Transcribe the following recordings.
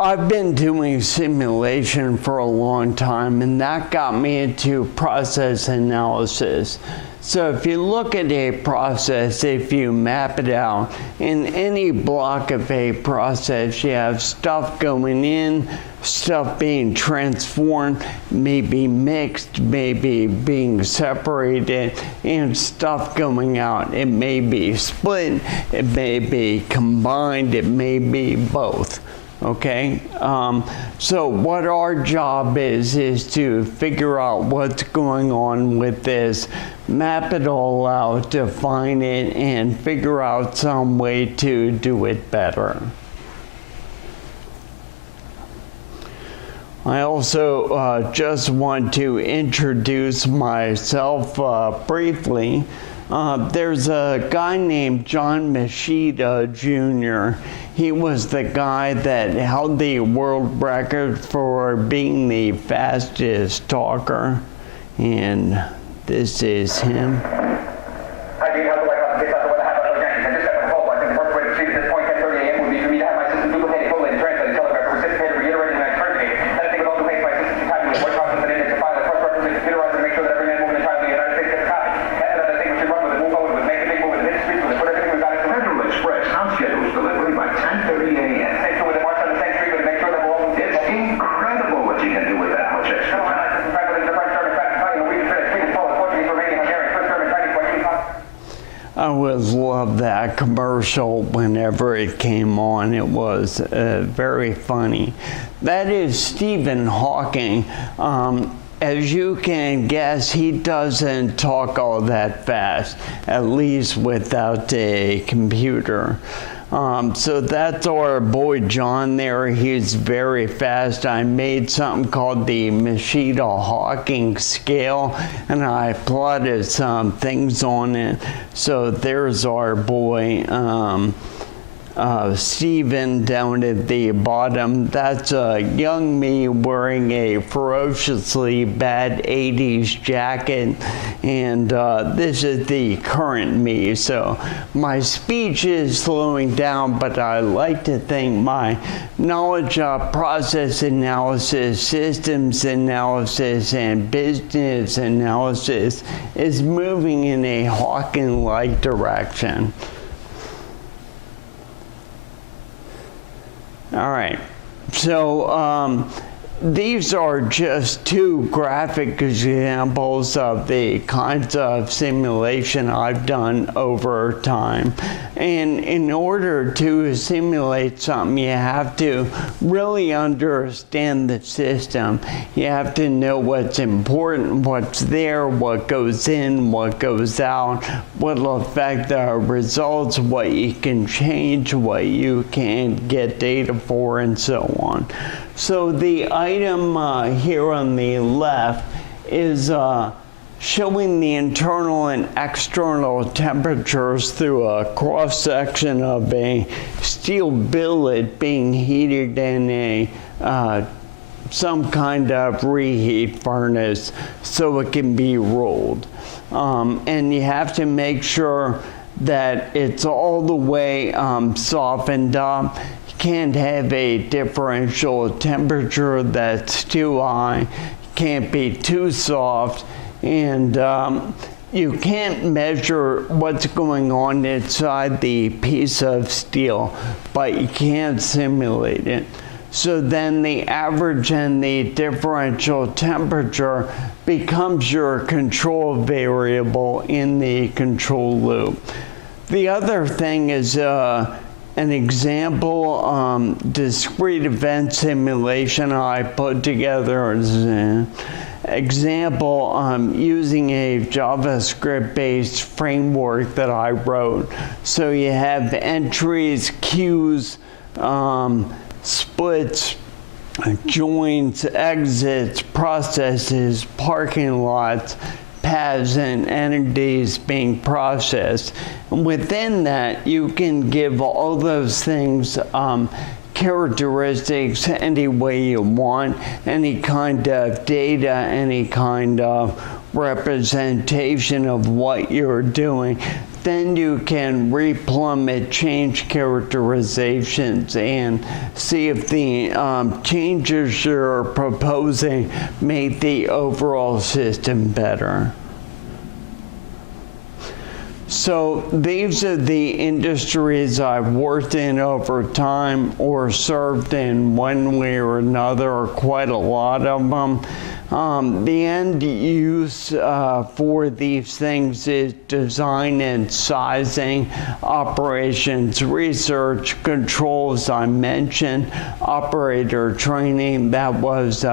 I've been doing simulation for a long time, and that got me into process analysis. So if you look at a process, if you map it out, in any block of a process, you have stuff going in, stuff being transformed, maybe mixed, maybe being separated, and stuff going out. It may be split, it may be combined, it may be both. Okay, so what our job is to figure out what's going on with this, map it all out, define it, and figure out some way to do it better. I also just want to introduce myself briefly. There's a guy named John Machida Jr. He was the guy that held the world record for being the fastest talker, and this is him. I always loved that commercial whenever it came on. It was very funny. That is Stephen Hawking. As you can guess, he doesn't talk all that fast, at least without a computer. So that's our boy John there. He's very fast. I made something called the Machida-Hawking scale, and I plotted some things on it. So there's our boy Stephen down at the bottom. That's young me wearing a ferociously bad 80s jacket, and this is the current me. So my speech is slowing down, but I like to think my knowledge of process analysis, systems analysis, and business analysis is moving in a Hawking-like direction. All right, so these are just two graphic examples of the kinds of simulation I've done over time. And in order to simulate something, you have to really understand the system. You have to know what's important, what's there, what goes in, what goes out, what will affect the results, what you can change, what you can get data for, and so on. So the item here on the left is showing the internal and external temperatures through a cross-section of a steel billet being heated in a some kind of reheat furnace so it can be rolled. And you have to make sure that it's all the way softened up. Can't have a differential temperature that's too high, can't be too soft, and you can't measure what's going on inside the piece of steel, but you can simulate it. So then the average and the differential temperature becomes your control variable in the control loop. The other thing is an example discrete event simulation I put together as an example using a JavaScript-based framework that I wrote. So you have entries, queues, splits, joins, exits, processes, parking lots, paths, and entities being processed. And within that, you can give all those things characteristics any way you want, any kind of data, any kind of representation of what you're doing. then you can replummet change characterizations and see if the changes you're proposing make the overall system better. So these are the industries I've worked in over time or served in one way or another, or quite a lot of them. The end use for these things is design and sizing, operations, research, controls I mentioned, operator training, that was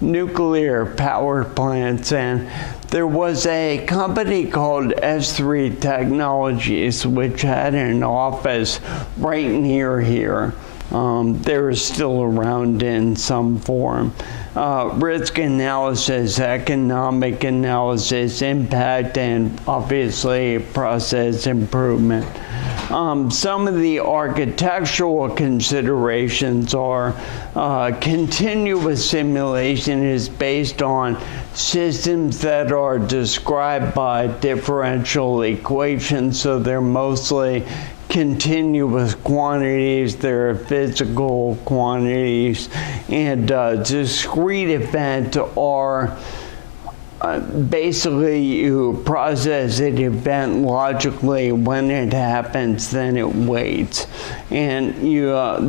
nuclear power plants, and there was a company called S3 Technologies which had an office right near here. They're still around in some form. Risk analysis, economic analysis, impact, and obviously process improvement. Some of the architectural considerations are continuous simulation is based on systems that are described by differential equations, so they're mostly continuous quantities, they're physical quantities, and discrete events are basically you process an event logically. When it happens, then it waits. And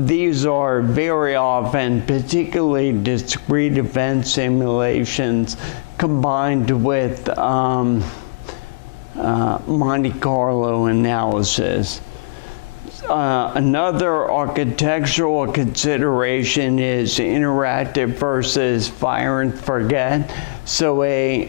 these are very often, particularly discrete event simulations, combined with Monte Carlo analysis. Another architectural consideration is interactive versus fire and forget. So a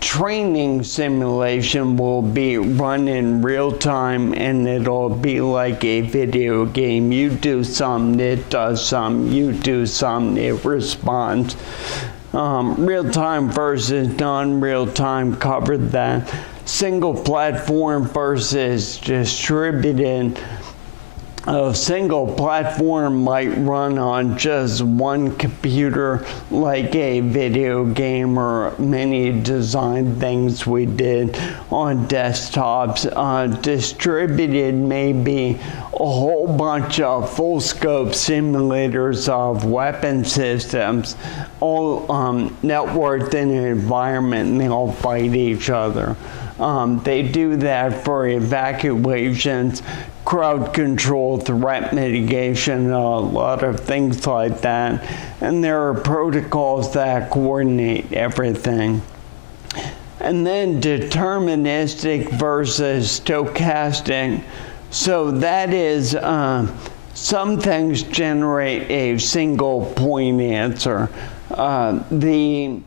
training simulation will be run in real time, and it'll be like a video game. You do something, it does something, you do something, it responds. Real time versus non-real time, covered that. Single platform versus distributed. A single platform might run on just one computer, like a video game or many design things we did on desktops. Distributed may be a whole bunch of full scope simulators of weapon systems, all networked in an environment, and they all fight each other. They do that for evacuations, crowd control, threat mitigation, a lot of things like that. And there are protocols that coordinate everything. And then deterministic versus stochastic. So that is, some things generate a single point answer. The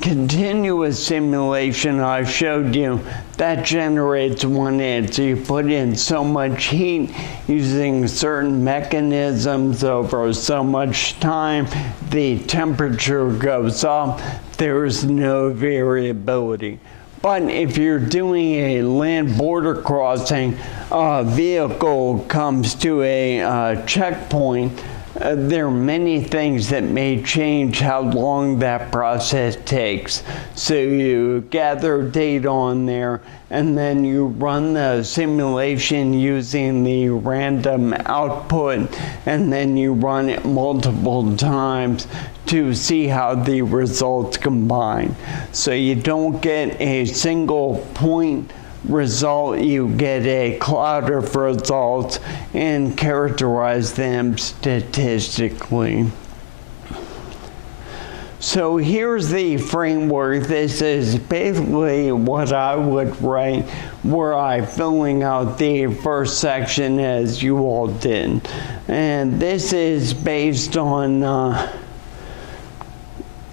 continuous simulation I showed you, that generates one answer. You put in so much heat using certain mechanisms over so much time, the temperature goes up, there's no variability. But if you're doing a land border crossing, a vehicle comes to a checkpoint, there are many things that may change how long that process takes. So you gather data on there, and then you run the simulation using the random output, and then you run it multiple times to see how the results combine. So you don't get a single point result, you get a cloud of results and characterize them statistically. So here's the framework. This is basically what I would write were I filling out the first section as you all did. And this is based on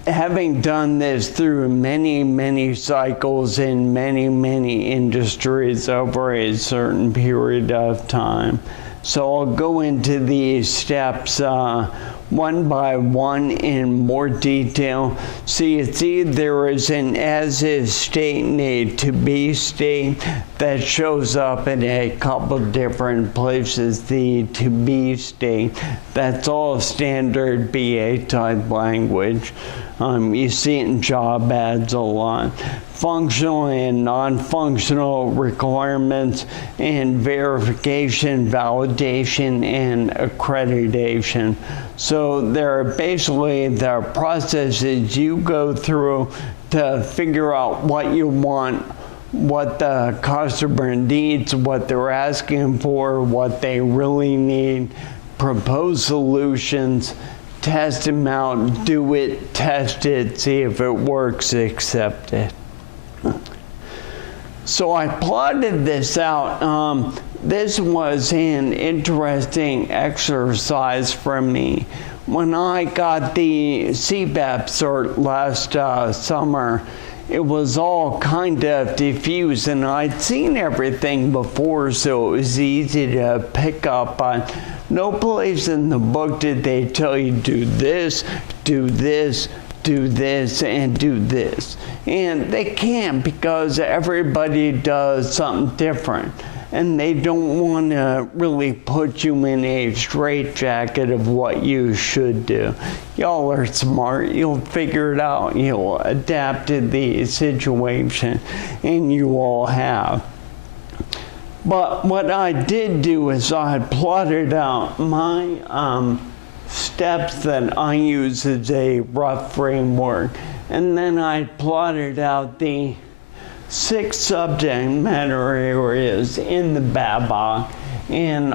having done this through many, many cycles in many, many industries over a certain period of time. So I'll go into these steps one by one in more detail. So you see there is an as-is state and a to-be state that shows up in a couple different places. The to-be state, that's all standard BA type language. You see it in job ads a lot. functional and non-functional requirements, and verification, validation, and accreditation. So there are basically the processes you go through to figure out what you want, what the customer needs, what they're asking for, what they really need, propose solutions, test them out, do it, test it, see if it works, accept it. So I plotted this out. This was an interesting exercise for me. When I got the CBAP cert last summer, it was all kind of diffuse, and I'd seen everything before, so it was easy to pick up on. No place in the book did they tell you do this, do this, do this, and do this. And they can't, because everybody does something different. And they don't want to really put you in a straitjacket of what you should do. Y'all are smart. You'll figure it out. You'll adapt to the situation, and you all have. But what I did do is I plotted out my steps that I use as a rough framework. And then I plotted out the 6 subject matter areas in the BABA, and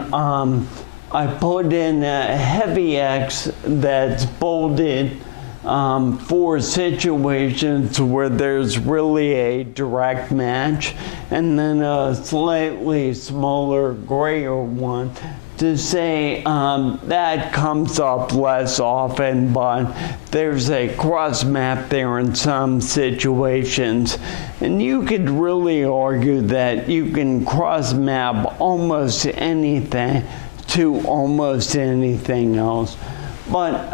I put in a heavy X that's bolded for situations where there's really a direct match, and then a slightly smaller, grayer one to say that comes up less often, but there's a cross map there in some situations. And you could really argue that you can cross map almost anything to almost anything else. But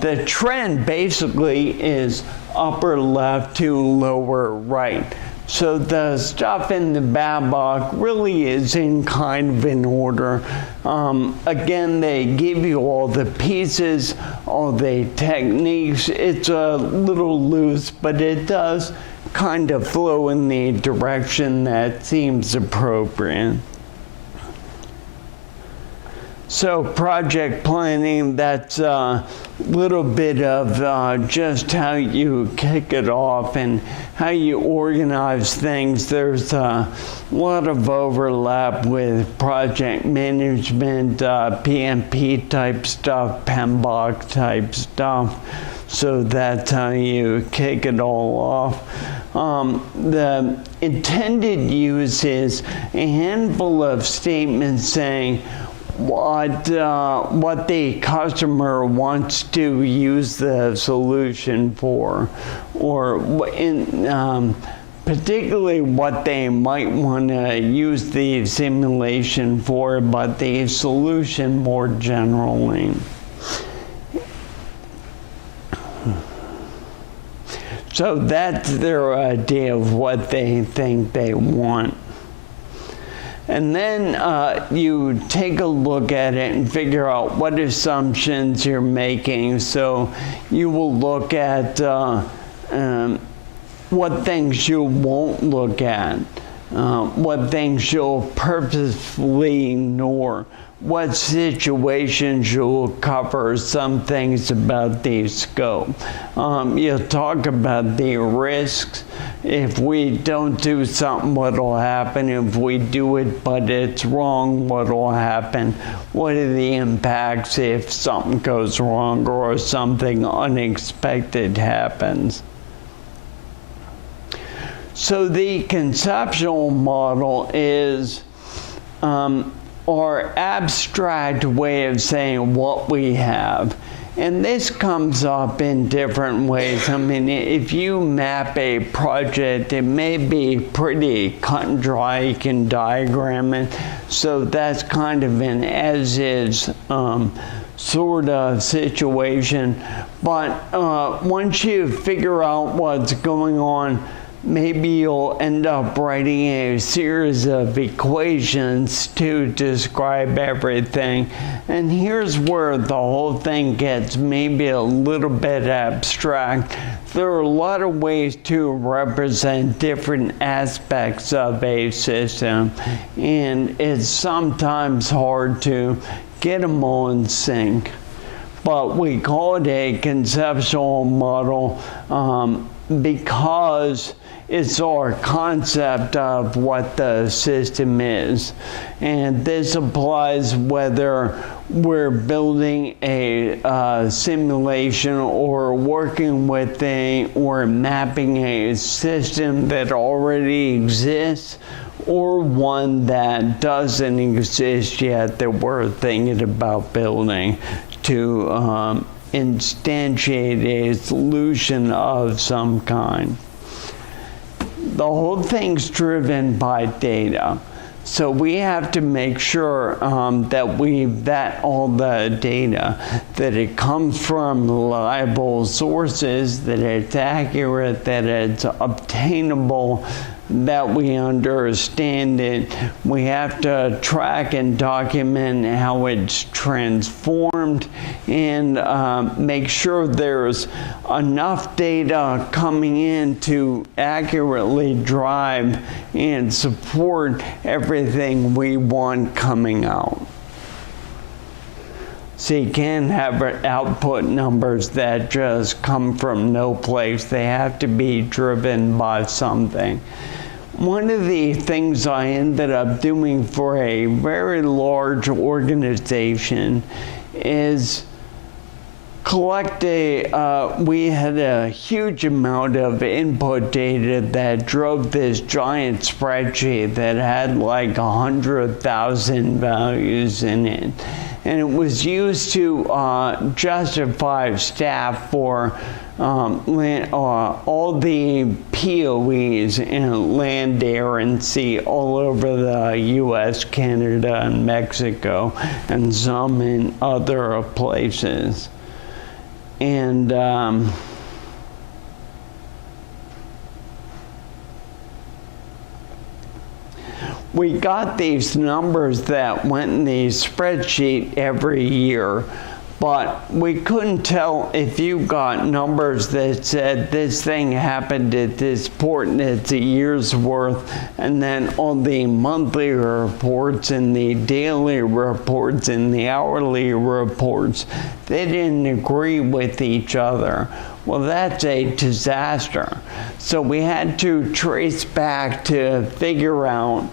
the trend basically is upper left to lower right. So the stuff in the BABA really is in kind of in order. Again, they give you all the pieces, all the techniques. It's a little loose, but it does kind of flow in the direction that seems appropriate. So project planning, that's a little bit of just how you kick it off and how you organize things. There's a lot of overlap with project management, PMP type stuff, PMBOK type stuff. So that's how you kick it all off. The intended use is a handful of statements saying what the customer wants to use the solution for, or particularly what they might want to use the simulation for, but the solution more generally. So that's their idea of what they think they want. And then you take a look at it and figure out what assumptions you're making. So you will look at what things you won't look at, what things you'll purposefully ignore, what situations you'll cover, some things about the scope. You'll talk about the risks. If we don't do something, what'll happen? If we do it but it's wrong, what'll happen? What are the impacts if something goes wrong or something unexpected happens? So the conceptual model is our abstract way of saying what we have. And this comes up in different ways. I mean, if you map a project, it may be pretty cut and dry. You can diagram it. So that's kind of an as-is sort of situation. But once you figure out what's going on, maybe you'll end up writing a series of equations to describe everything. And here's where the whole thing gets maybe a little bit abstract. There are a lot of ways to represent different aspects of a system, and it's sometimes hard to get them all in sync. But we call it a conceptual model because it's our concept of what the system is. And this applies whether we're building a simulation or working with or mapping a system that already exists, or one that doesn't exist yet that we're thinking about building to instantiate a solution of some kind. The whole thing's driven by data. So we have to make sure that we vet all the data, that it comes from reliable sources, that it's accurate, that it's obtainable, that we understand it. We have to track and document how it's transformed and make sure there's enough data coming in to accurately drive and support everything we want coming out. So you can't have output numbers that just come from no place. They have to be driven by something. One of the things I ended up doing for a very large organization is collect we had a huge amount of input data that drove this giant spreadsheet that had like 100,000 values in it. And it was used to justify staff for all the POEs in land, air, and sea all over the US, Canada, and Mexico, and some in other places. And we got these numbers that went in the spreadsheet every year, but we couldn't tell if you got numbers that said this thing happened at this port and it's a year's worth, and then all the monthly reports and the daily reports and the hourly reports, they didn't agree with each other. Well, that's a disaster. So we had to trace back to figure out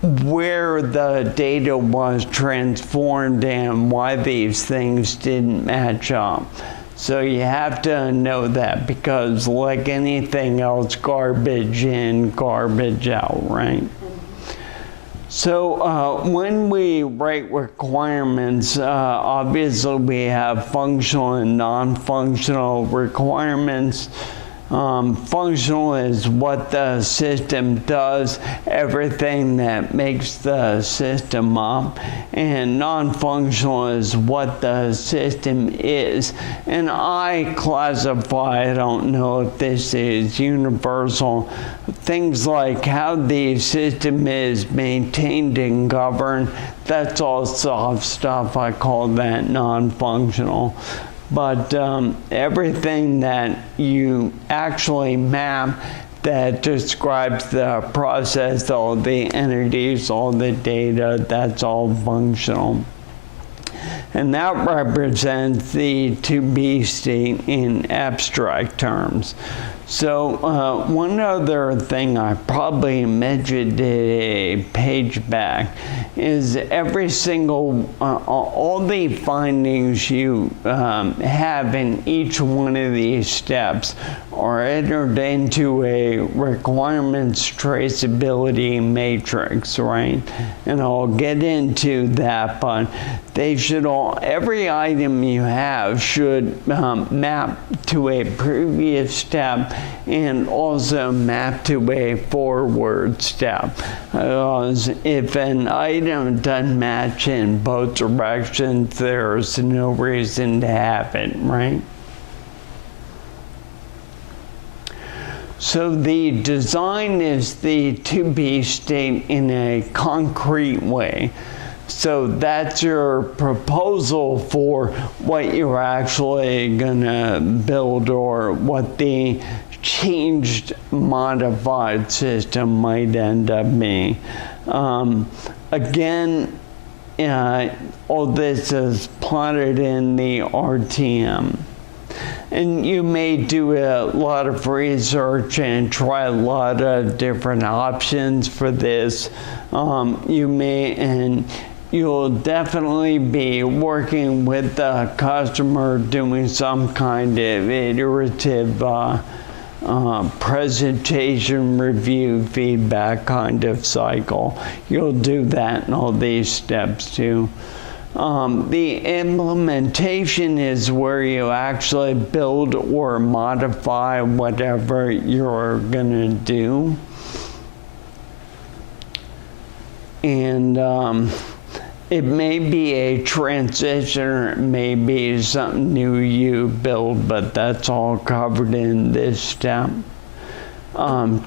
where the data was transformed and why these things didn't match up. So you have to know that, because like anything else, garbage in, garbage out, right? So when we write requirements, obviously we have functional and non-functional requirements. Functional is what the system does, everything that makes the system up, and non-functional is what the system is. And I classify, I don't know if this is universal, things like how the system is maintained and governed. That's all soft stuff. I call that non-functional. But everything that you actually map that describes the process, all the entities, all the data, that's all functional. And that represents the to-be state in abstract terms. So one other thing I probably mentioned a page back is every single, all the findings you have in each one of these steps are entered into a requirements traceability matrix, right? And I'll get into that, but they should all, every item you have should map to a previous step and also map to a forward step. Because if an item doesn't match in both directions, there's no reason to have it, right? So the design is the to-be state in a concrete way. So that's your proposal for what you're actually gonna build, or what the changed, modified system might end up being. Again, all this is plotted in the RTM. And you may do a lot of research and try a lot of different options for this. You'll definitely be working with the customer, doing some kind of iterative presentation, review, feedback kind of cycle. You'll do that in all these steps too. The implementation is where you actually build or modify whatever you're gonna do. And it may be a transition, or it may be something new you build, but that's all covered in this step.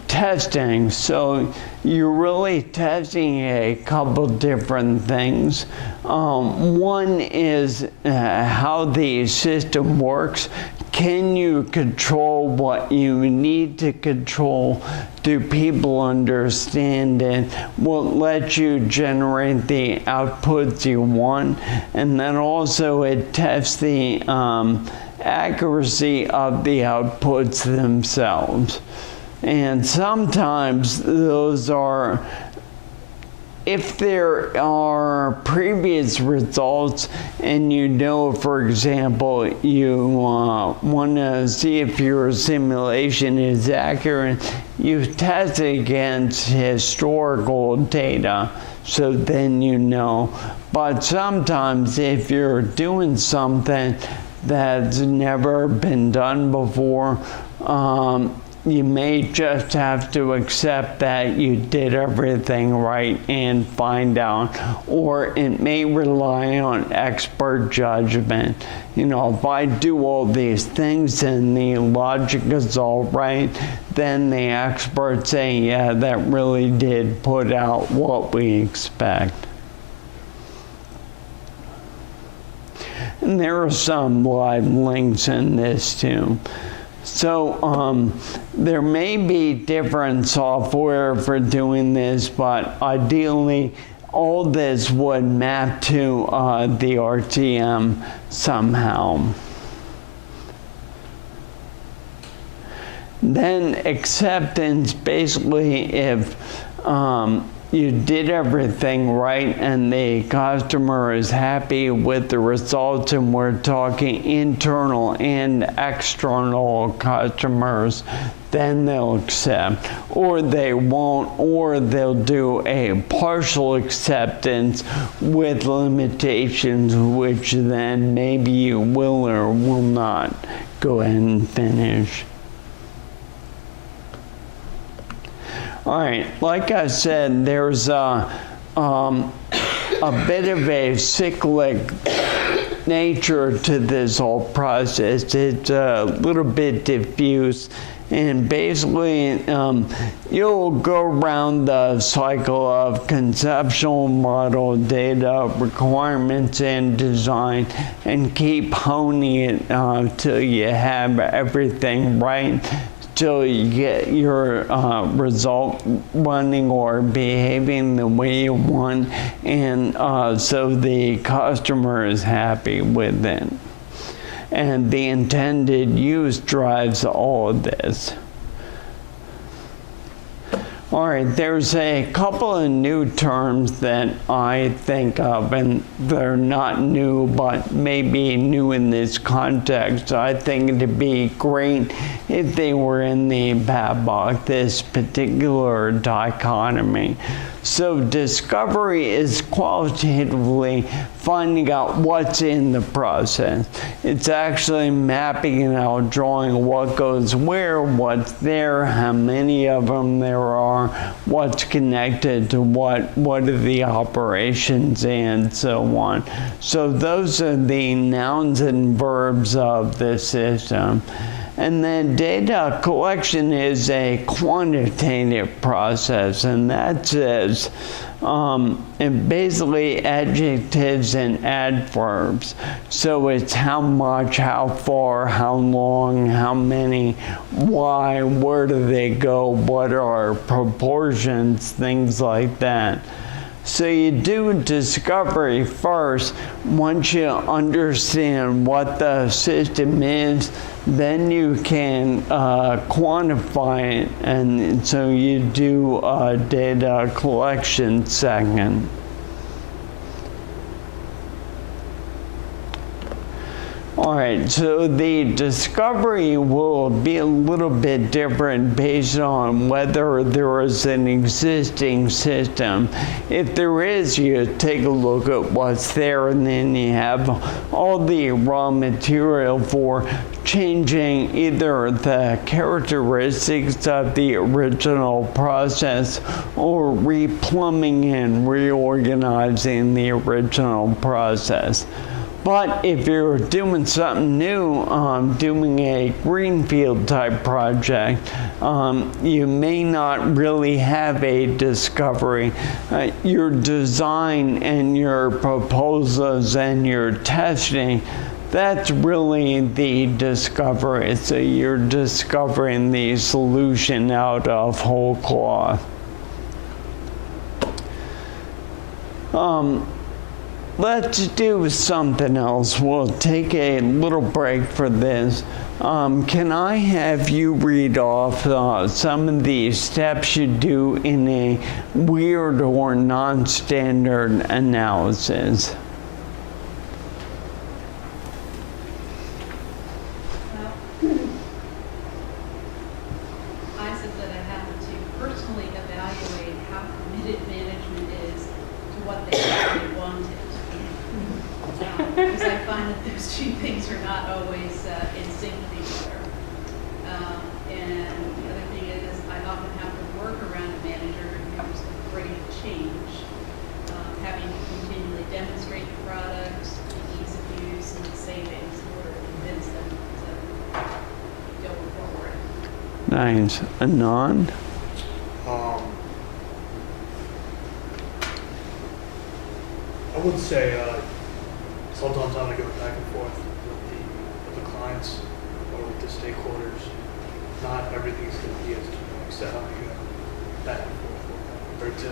Testing. So you're really testing a couple different things. One is how the system works. Can you control what you need to control? Do people understand it? Will it let you generate the outputs you want? And then also it tests the accuracy of the outputs themselves. And sometimes those are, if there are previous results and you know, for example, you want to see if your simulation is accurate, you test it against historical data, so then you know. But sometimes if you're doing something that's never been done before, you may just have to accept that you did everything right and find out, or it may rely on expert judgment. You know, if I do all these things and the logic is all right, then the experts say, yeah, that really did put out what we expect. And there are some live links in this too. So there may be different software for doing this, but ideally all this would map to the RTM somehow. Then acceptance, basically if you did everything right and the customer is happy with the results, and we're talking internal and external customers, then they'll accept, or they won't, or they'll do a partial acceptance with limitations, which then maybe you will or will not go ahead and finish. All right, like I said, there's a bit of a cyclic nature to this whole process. It's a little bit diffuse, and basically you'll go around the cycle of conceptual model, data, requirements, and design, and keep honing it till you have everything right, till you get your result running or behaving the way you want, and so the customer is happy with it. And the intended use drives all of this. All right, there's a couple of new terms that I think of, and they're not new, but maybe new in this context. I think it'd be great if they were in the BABOK, this particular dichotomy. So discovery is qualitatively finding out what's in the process. It's actually mapping it out, drawing what goes where, what's there, how many of them there are, what's connected to what are the operations, and so on. So those are the nouns and verbs of the system. And then data collection is a quantitative process, and that says and basically adjectives and adverbs. So it's how much, how far, how long, how many, why, where do they go, what are proportions, things like that. So you do discovery first. Once you understand what the system is, then you can quantify it, and so you do data collection second. All right, so the discovery will be a little bit different based on whether there is an existing system. If there is, you take a look at what's there, and then you have all the raw material for changing either the characteristics of the original process or replumbing and reorganizing the original process. But if you're doing something new, doing a greenfield type project, you may not really have a discovery. Your design and your proposals and your testing, that's really the discovery. So you're discovering the solution out of whole cloth. Let's do something else. We'll take a little break for this. Can I have you read off some of the steps you do in a weird or non-standard analysis? I said that I have to personally evaluate how committed management is to what they actually wanted. Because I find that those two things are not always in sync with each other. And the other thing is I often have to work around a manager who's afraid of change, having to continually demonstrate the products, the ease of use, and the savings in order to convince them to go forward. Nice. Anand? I would say sometimes I go back and forth with the clients or with the stakeholders. Not everything is going to be as generic, so how you go back and forth with them, or to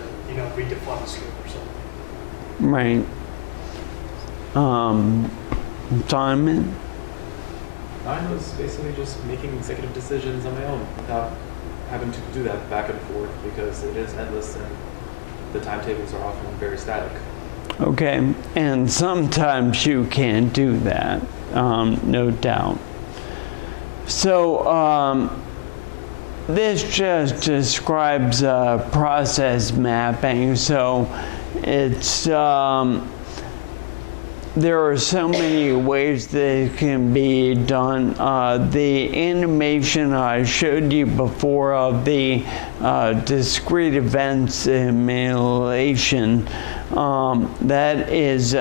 redefine the scope or something. Right. Simon? Mine was basically just making executive decisions on my own without having to do that back and forth, because it is endless and the timetables are often very static. Okay, and sometimes you can't do that, no doubt. So this just describes process mapping. So it's there are so many ways that it can be done. The animation I showed you before of the discrete event simulation, that is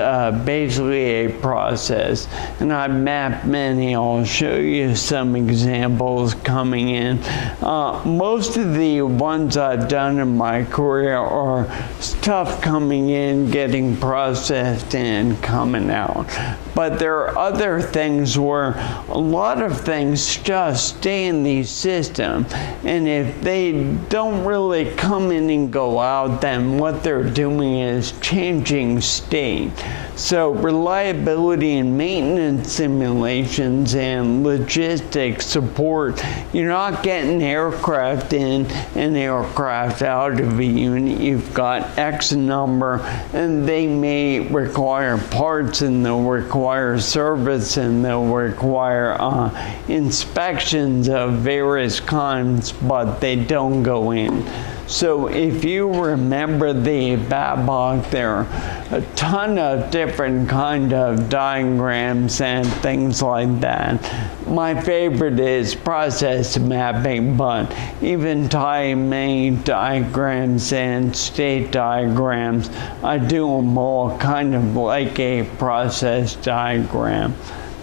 basically a process, and I've mapped many. I'll show you some examples coming in. Most of the ones I've done in my career are stuff coming in, getting processed, and coming out. But there are other things where a lot of things just stay in the system, and if they don't really come in and go out, then what they're doing is changing state. So reliability and maintenance simulations and logistics support, you're not getting aircraft in and aircraft out of a unit. You've got X number, and they may require parts, and they'll require service, and they'll require inspections of various kinds, but they don't go in. So if you remember the Babcock, there are a ton of different kind of diagrams and things like that. My favorite is process mapping, but even timing diagrams and state diagrams, I do them all kind of like a process diagram.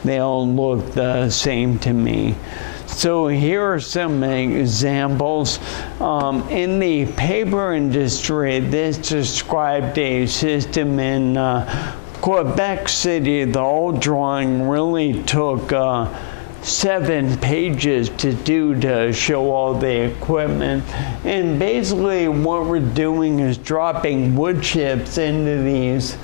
They all look the same to me. So here are some examples. In the paper industry, this described a system in Quebec City. The whole drawing really took 7 pages to do to show all the equipment. And basically what we're doing is dropping wood chips into these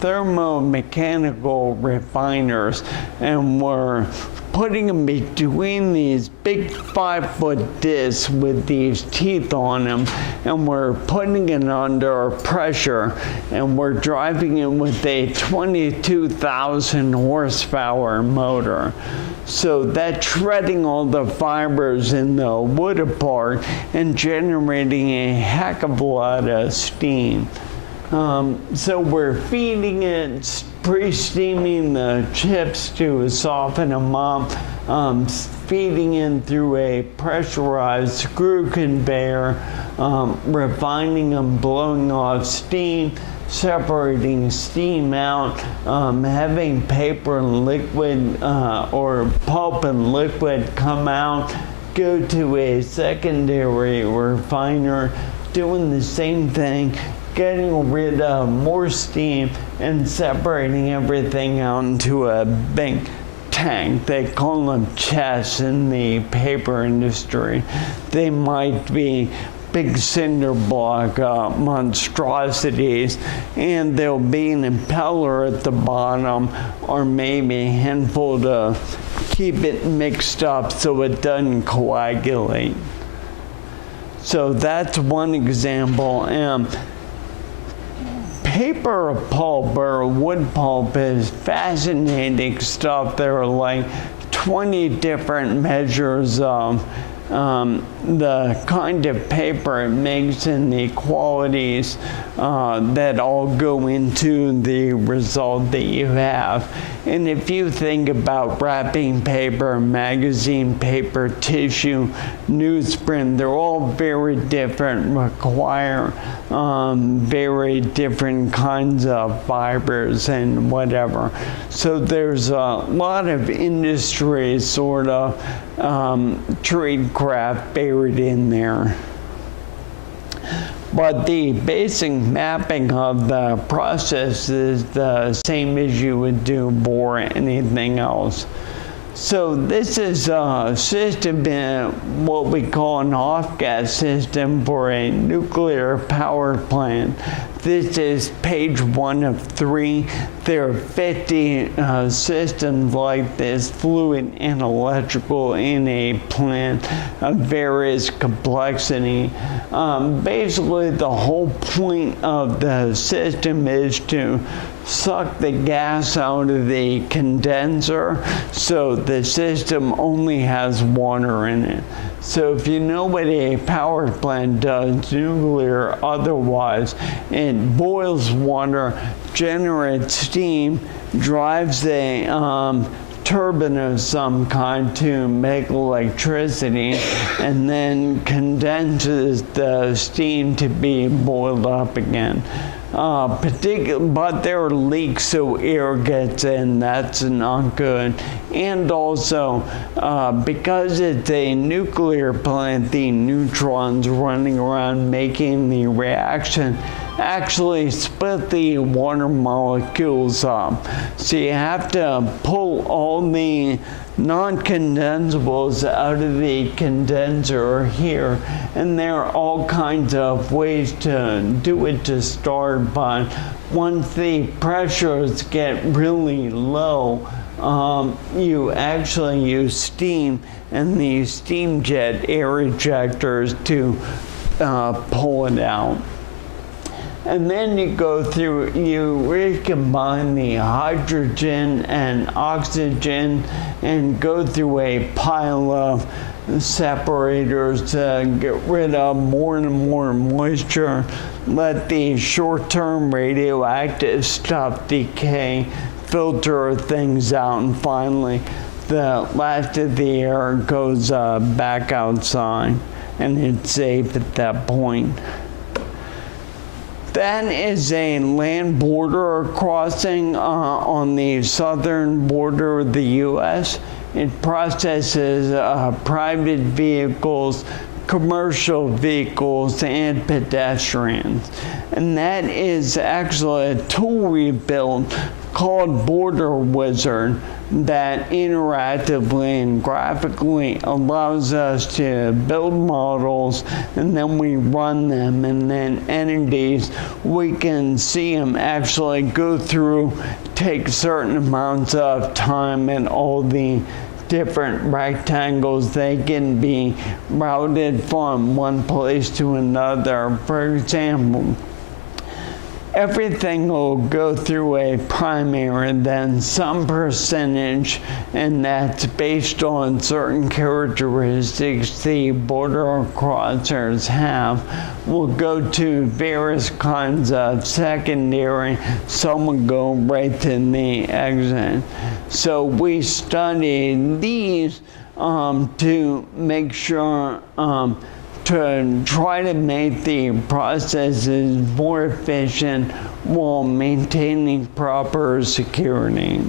thermomechanical refiners, and we're putting them between these big 5-foot discs with these teeth on them, and we're putting it under pressure, and we're driving it with a 22,000 horsepower motor. So that's shredding all the fibers in the wood apart and generating a heck of a lot of steam. So we're feeding it, pre-steaming the chips to soften them up, feeding in through a pressurized screw conveyor, refining them, blowing off steam, separating steam out, having paper and liquid or pulp and liquid come out, go to a secondary refiner, doing the same thing, getting rid of more steam and separating everything out into a big tank. They call them chests in the paper industry. They might be big cinder block monstrosities, and there'll be an impeller at the bottom, or maybe a handful to keep it mixed up so it doesn't coagulate. So that's one example. Paper pulp or wood pulp is fascinating stuff. There are like 20 different measures of the kind of paper it makes and the qualities that all go into the result that you have. And if you think about wrapping paper, magazine paper, tissue, newsprint, they're all very different, require very different kinds of fibers and whatever. So there's a lot of industry sort of tradecraft buried in there. But the basic mapping of the process is the same as you would do for anything else. So this is a system in what we call an off-gas system for a nuclear power plant. This is page 1 of 3. There are 50 systems like this, fluid and electrical, in a plant of various complexity. Basically, the whole point of the system is to suck the gas out of the condenser, so the system only has water in it. So if you know what a power plant does, nuclear otherwise, it boils water, generates steam, drives a turbine of some kind to make electricity, and then condenses the steam to be boiled up again. But there are leaks, so air gets in. That's not good. And also, because it's a nuclear plant, the neutrons running around making the reaction actually split the water molecules up. So you have to pull all the non-condensables out of the condenser here, and there are all kinds of ways to do it to start, but once the pressures get really low, you actually use steam and these steam jet air ejectors to pull it out. And then you go through, you recombine the hydrogen and oxygen and go through a pile of separators to get rid of more and more moisture, let the short-term radioactive stuff decay, filter things out, and finally the last of the air goes back outside, and it's safe at that point. That is a land border crossing on the southern border of the U.S. It processes private vehicles, commercial vehicles, and pedestrians. And that is actually a tool we built called Border Wizard that interactively and graphically allows us to build models, and then we run them, and then entities, we can see them actually go through, take certain amounts of time, and all the different rectangles, they can be routed from one place to another. For example, everything will go through a primary, then some percentage, and that's based on certain characteristics the border crossers have, will go to various kinds of secondary. Some will go right to the exit. So we studied these to make sure to try to make the processes more efficient while maintaining proper security.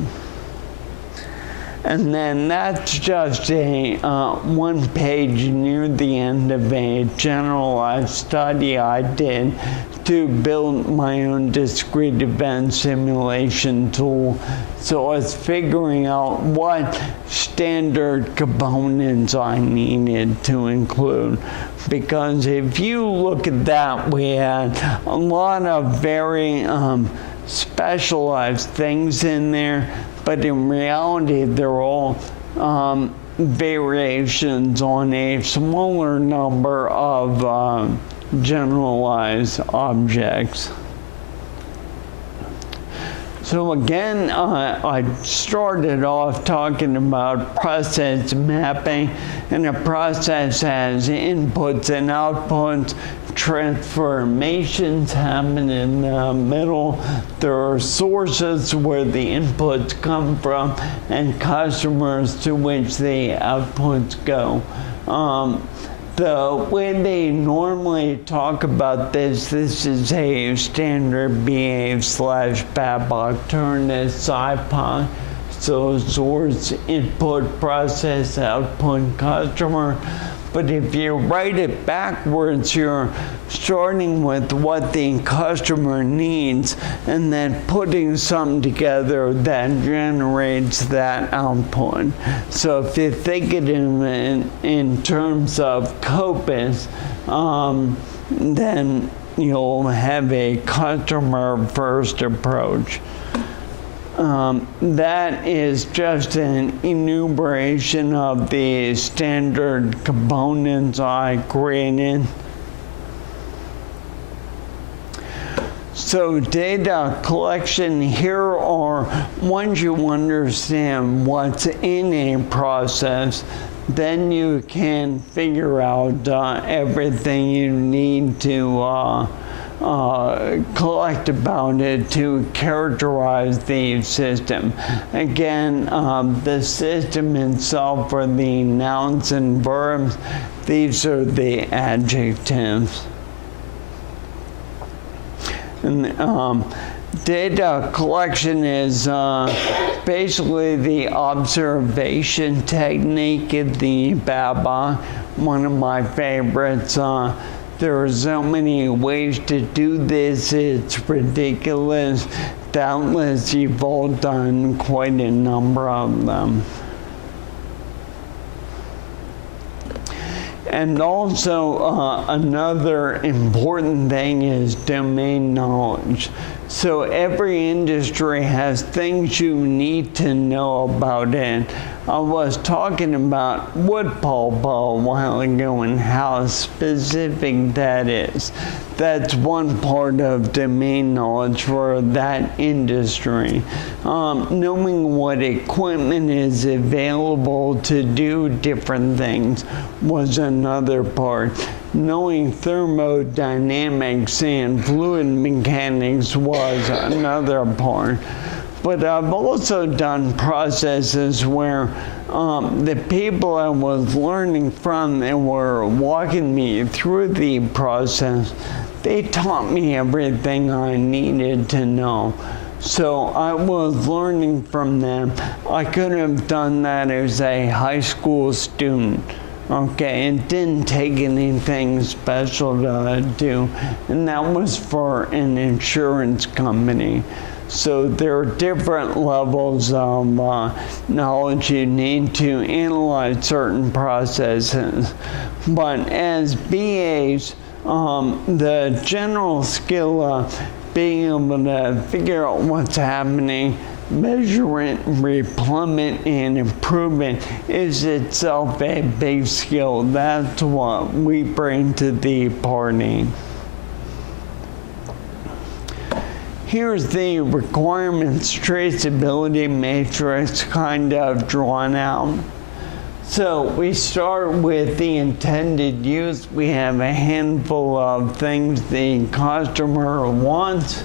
And then that's just a one page near the end of a generalized study I did to build my own discrete event simulation tool. So I was figuring out what standard components I needed to include. Because if you look at that, we had a lot of very specialized things in there, but in reality, they're all variations on a smaller number of generalized objects. So again, I started off talking about process mapping, and a process has inputs and outputs. Transformations happen in the middle. There are sources where the inputs come from, and customers to which the outputs go. The way they normally talk about this is a standard BA/Babcock term as SciPy. So source, input, process, output, customer. But if you write it backwards, you're starting with what the customer needs and then putting something together that generates that output. So if you think it in terms of Copus, then you'll have a customer-first approach. That is just an enumeration of the standard components I created. So data collection, here are, once you understand what's in a process, then you can figure out everything you need to collect about it to characterize the system. Again, the system itself are the nouns and verbs. These are the adjectives. And data collection is basically the observation technique of the BABA, one of my favorites. There are so many ways to do this, it's ridiculous. Doubtless you've all done quite a number of them. And also another important thing is domain knowledge. So every industry has things you need to know about it. I was talking about wood pulp a while ago and how specific that is. That's one part of domain knowledge for that industry. Knowing what equipment is available to do different things was another part. Knowing thermodynamics and fluid mechanics was another part. But I've also done processes where the people I was learning from and were walking me through the process, they taught me everything I needed to know. So I was learning from them. I could have done that as a high school student, okay, and didn't take anything special to do, and that was for an insurance company. So there are different levels of knowledge you need to analyze certain processes. But as BAs, the general skill of being able to figure out what's happening, measure it, replement, and improve it is itself a big skill. That's what we bring to the party. Here's the requirements traceability matrix kind of drawn out. So we start with the intended use. We have a handful of things the customer wants.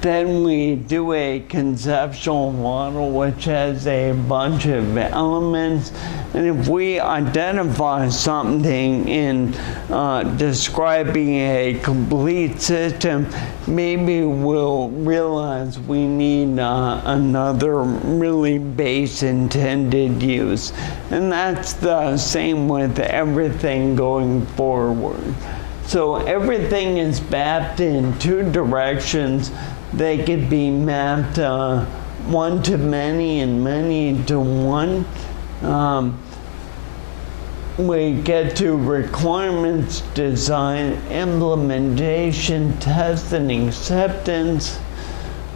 Then we do a conceptual model which has a bunch of elements. And if we identify something in describing a complete system, maybe we'll realize we need another really base intended use. And that's the same with everything going forward. So everything is mapped in two directions. They could be mapped one to many and many to one. We get to requirements, design, implementation, test, and acceptance.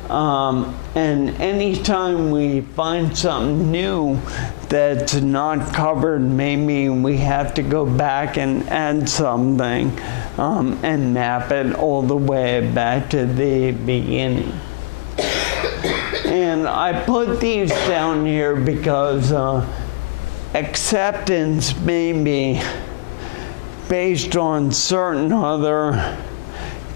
And anytime we find something new that's not covered, maybe we have to go back and add something and map it all the way back to the beginning. And I put these down here because acceptance may be based on certain other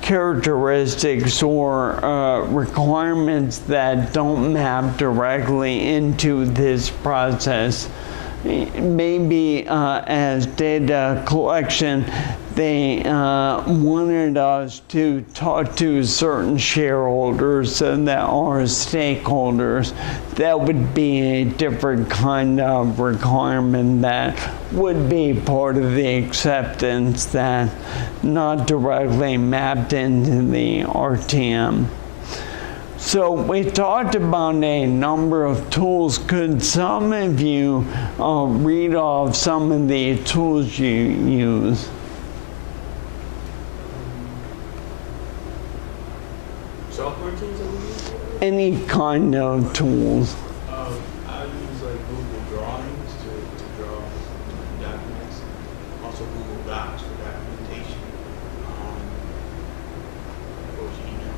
characteristics or requirements that don't map directly into this process. Maybe as data collection, they wanted us to talk to certain shareholders and that are stakeholders. That would be a different kind of requirement that would be part of the acceptance that not directly mapped into the RTM. So we talked about a number of tools. Could some of you read off some of the tools you use? Software tools that we use? Any kind of tools. I use like Google Drawings to draw documents. Also Google Docs for documentation. Of course, email.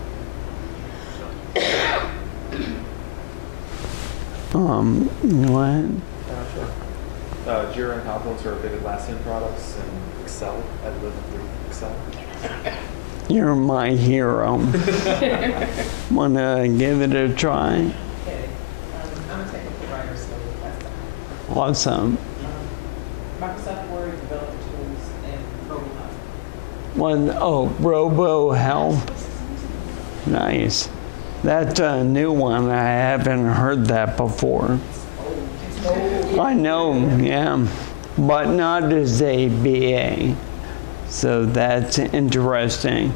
Go ahead. Sure. Jira and Confluence are big Atlassian products, and Excel. I live and breathe Excel. You're my hero. Wanna give it a try? Okay. I'm a technical writer, so that's that. Awesome. Microsoft Word, developer tools, and RoboHub. Robo Help. Nice. That's a new one. I haven't heard that before. I know, yeah, but not as a BA. So that's interesting.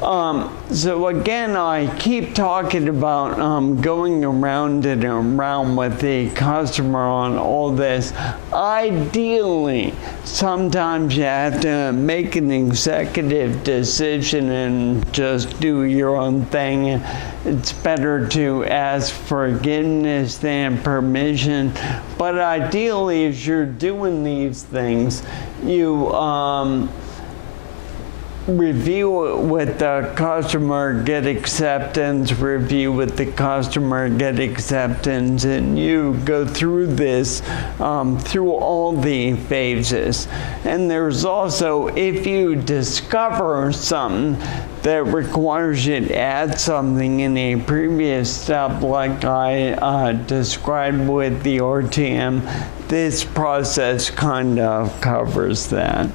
So again, I keep talking about going around and around with the customer on all this. Ideally, sometimes you have to make an executive decision and just do your own thing. It's better to ask forgiveness than permission. But ideally, as you're doing these things, you review it with the customer, get acceptance, review with the customer, get acceptance, and you go through this through all the phases. And there's also, if you discover something that requires you to add something in a previous step, like I described with the RTM, this process kind of covers that.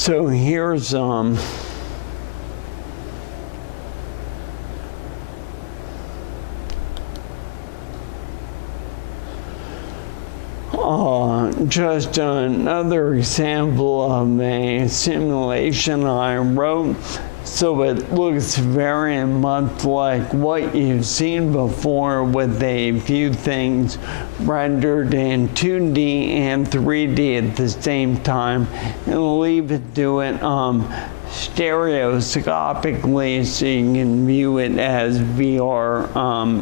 So here's just another example of a simulation I wrote. So it looks very much like what you've seen before, with a few things rendered in 2D and 3D at the same time, and leave it to it stereoscopically so you can view it as VR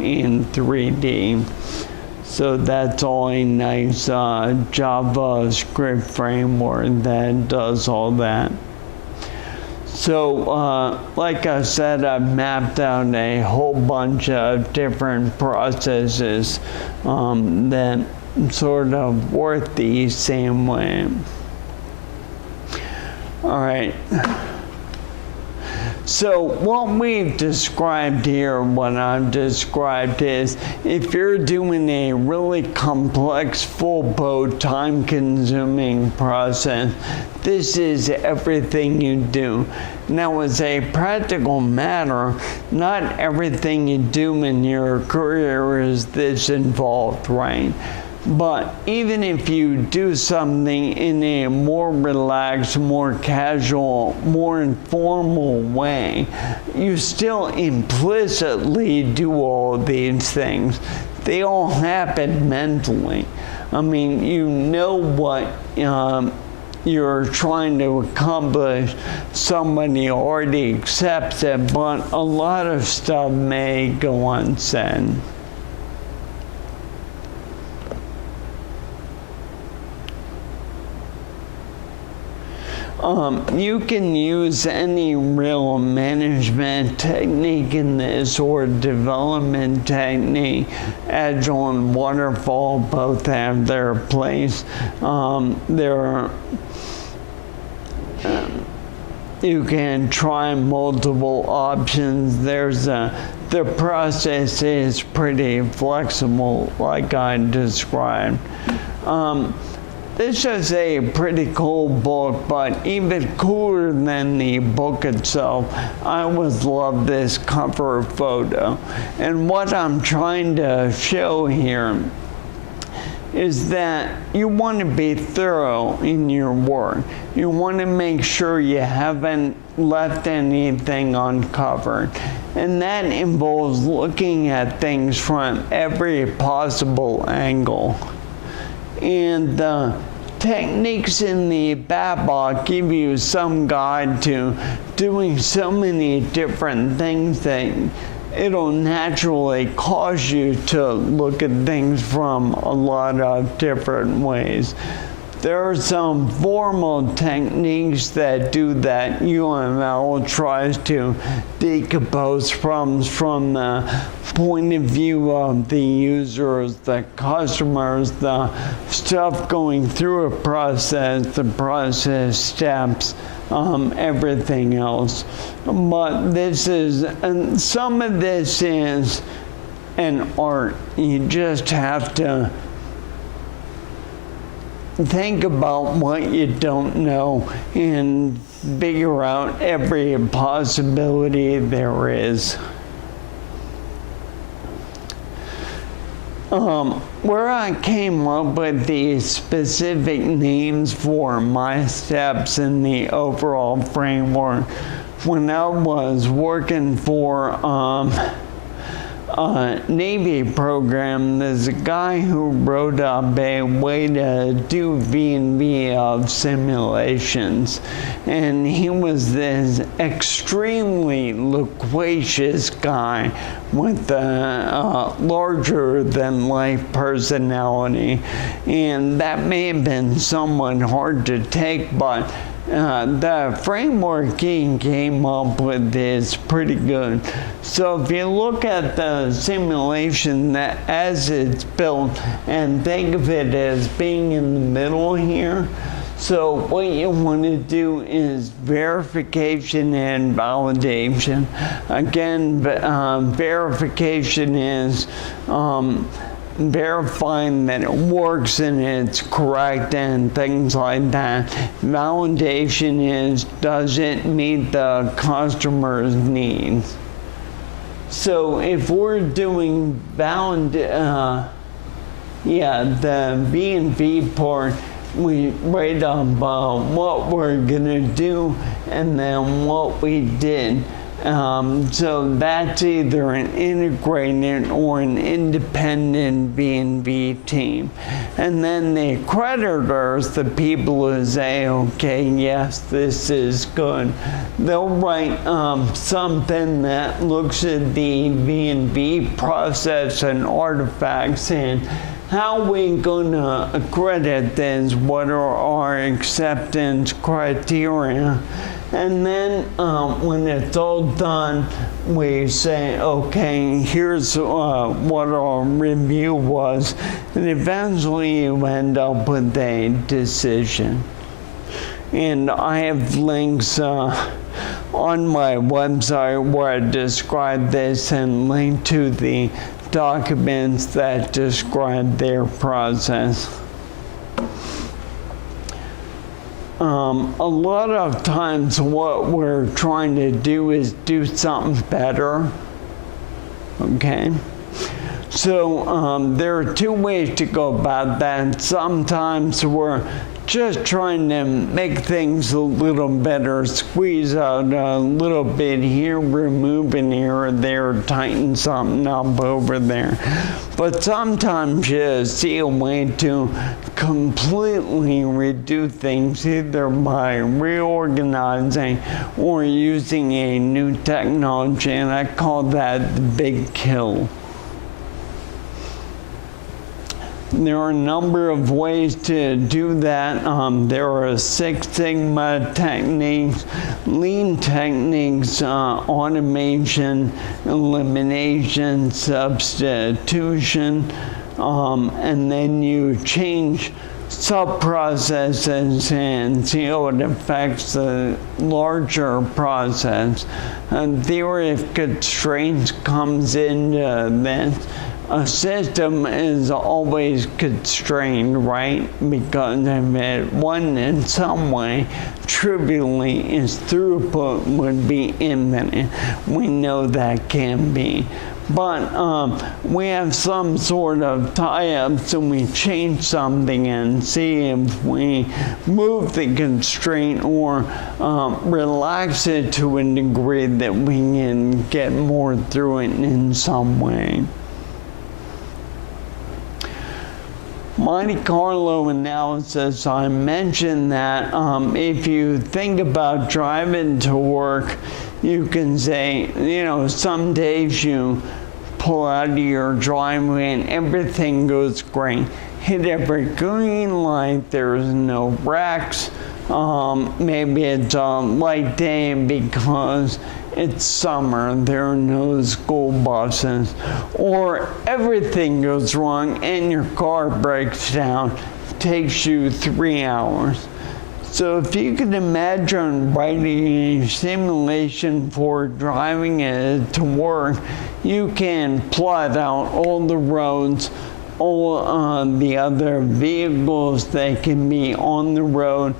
in 3D. So that's all a nice JavaScript framework that does all that. So, like I said, I've mapped out a whole bunch of different processes that sort of work the same way. All right. So what we've described here, what I've described is, if you're doing a really complex, full-blown, time-consuming process, this is everything you do. Now, as a practical matter, not everything you do in your career is this involved, right? But even if you do something in a more relaxed, more casual, more informal way, you still implicitly do all these things. They all happen mentally. I mean, you know what you're trying to accomplish. Somebody already accepts it, but a lot of stuff may go unsaid. You can use any real management technique in this, or development technique. Agile and waterfall both have their place. You can try multiple options. The process is pretty flexible, like I described. This is a pretty cool book, but even cooler than the book itself, I always love this cover photo. And what I'm trying to show here is that you want to be thorough in your work. You want to make sure you haven't left anything uncovered. And that involves looking at things from every possible angle. And the techniques in the BABA give you some guide to doing so many different things that it'll naturally cause you to look at things from a lot of different ways. There are some formal techniques that do that. UML tries to decompose problems from the point of view of the users, the customers, the stuff going through a process, the process steps, everything else. But and some of this is an art. You just have to think about what you don't know and figure out every possibility there is. Where I came up with the specific names for my steps in the overall framework, when I was working for Navy program, there's a guy who wrote up a way to do V&V of simulations, and he was this extremely loquacious guy with a larger-than-life personality, and that may have been somewhat hard to take, but the framework he came up with is pretty good. So if you look at the simulation as it's built and think of it as being in the middle here, so what you want to do is verification and validation. Again, verification is verifying that it works and it's correct and things like that. Validation is, does it meet the customer's needs? So if we're doing the V&V part, we write up what we're gonna do and then what we did. So that's either an integrated or an independent V&V team. And then the accreditors, the people who say, okay, yes, this is good, they'll write something that looks at the V&V process and artifacts and how we gonna accredit this, what are our acceptance criteria. And then when it's all done, we say, okay, here's what our review was, and eventually you end up with a decision. And I have links on my website where I describe this and link to the documents that describe their process. A lot of times what we're trying to do is do something better, okay? So there are two ways to go about that. Sometimes we're just trying to make things a little better, squeeze out a little bit here, remove an here or there, tighten something up over there. But sometimes you see a way to completely redo things, either by reorganizing or using a new technology, and I call that the big kill. There are a number of ways to do that. There are Six Sigma techniques, lean techniques, automation, elimination, substitution, and then you change sub-processes and see how it affects the larger process. Theory of constraints comes into this. A system is always constrained, right? Because if it wasn't in some way, trivially, its throughput would be infinite. We know that can be. But we have some sort of tie-up, so we change something and see if we move the constraint or relax it to a degree that we can get more through it in some way. Monte Carlo analysis, I mentioned that if you think about driving to work, you can say, you know, some days you pull out of your driveway and everything goes great. Hit every green light, there's no wrecks. Maybe it's a light day because it's summer, there are no school buses, or everything goes wrong and your car breaks down, takes you 3 hours. So if you can imagine writing a simulation for driving it to work, you can plot out all the roads, all the other vehicles that can be on the road,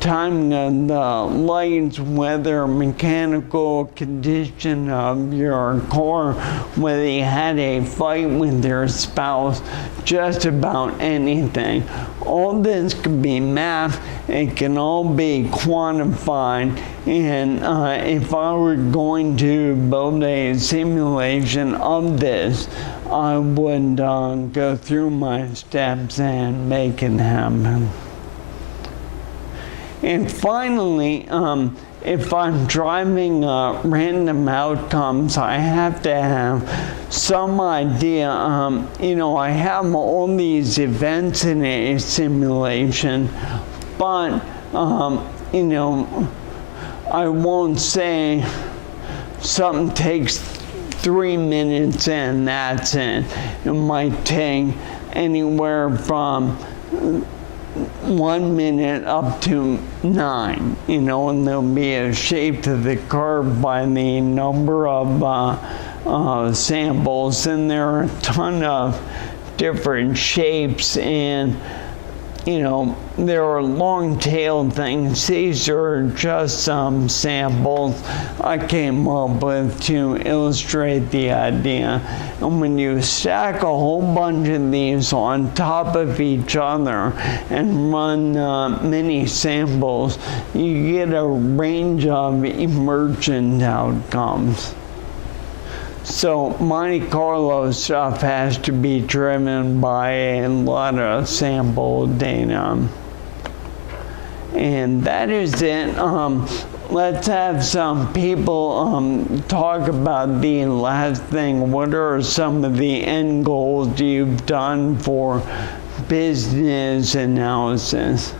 time of the lights, weather, mechanical condition of your car, whether you had a fight with your spouse, just about anything. All this can be mapped, it can all be quantified, and if I were going to build a simulation of this, I would go through my steps and make it happen. And finally, if I'm driving random outcomes, I have to have some idea. You know, I have all these events in a simulation, but, you know, I won't say something takes 3 minutes and that's it. It might take anywhere from 1 minute up to 9, you know, and there'll be a shape to the curve by the number of samples, and there are a ton of different shapes, and you know, there are long-tailed things. These are just some samples I came up with to illustrate the idea. And when you stack a whole bunch of these on top of each other and run many samples, you get a range of emergent outcomes. So Monte Carlo stuff has to be driven by a lot of sample data. And that is it. Let's have some people talk about the last thing. What are some of the end goals you've done for business analysis?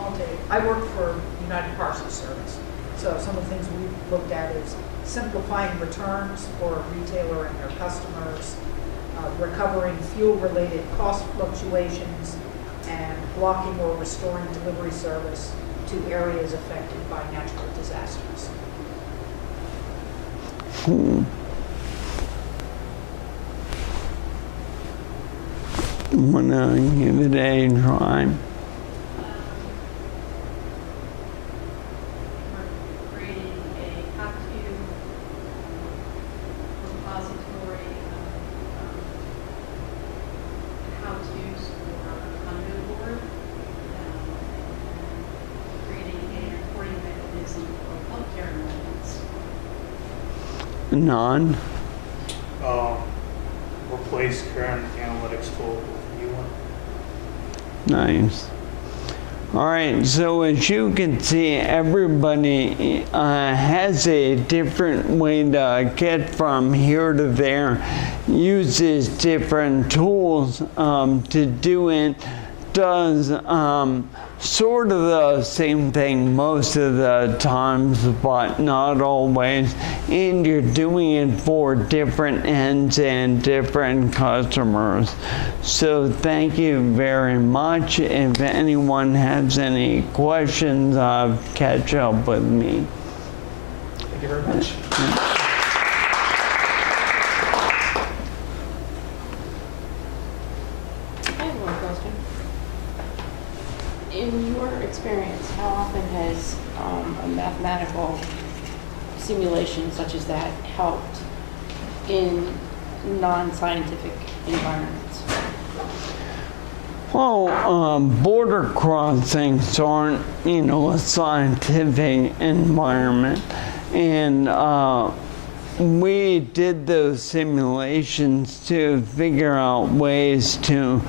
I'll take it. I work for United Parcel Service. So some of the things we've looked at is simplifying returns for a retailer and their customers, recovering fuel-related cost fluctuations, and blocking or restoring delivery service to areas affected by natural disasters. I'm gonna give it a try. We're creating a how-to repository of how-tos for conduit board, and creating a reporting mechanism for healthcare enrollments. None. Replace current analytics tool with a new one. Nice. All right, so as you can see, everybody has a different way to get from here to there, uses different tools to do it, does sort of the same thing most of the times, but not always, and you're doing it for different ends and different customers. So thank you very much. If anyone has any questions, catch up with me. Thank you very much. I have one question. In your experience, how often has a mathematical simulation such as that helped in non-scientific environments? Well, border crossings aren't, you know, a scientific environment. And we did those simulations to figure out ways to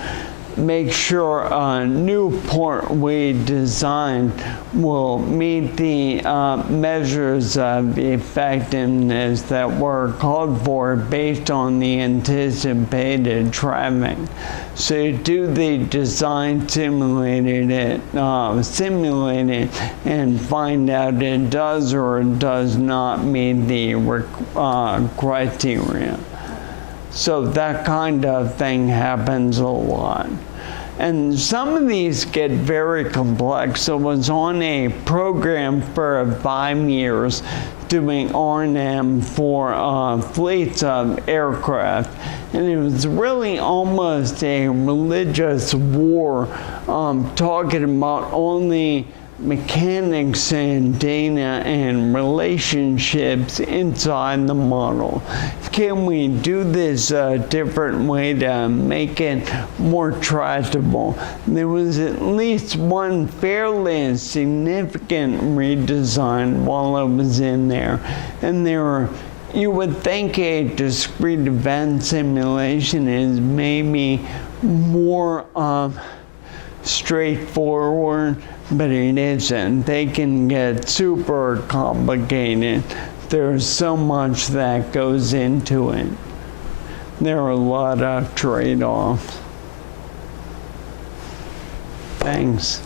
make sure a new port we designed will meet the measures of effectiveness that were called for based on the anticipated traffic. So you do the design, simulate it, and find out it does or does not meet the criteria. So that kind of thing happens a lot. And some of these get very complex. So I was on a program for 5 years doing R&M for fleets of aircraft. And it was really almost a religious war, talking about only mechanics and data and relationships inside the model. Can we do this a different way to make it more tractable? There was at least one fairly significant redesign while I was in there, and there were, you would think a discrete event simulation is maybe more straightforward, but it isn't. They can get super complicated. There's so much that goes into it. There are a lot of trade-offs. Thanks.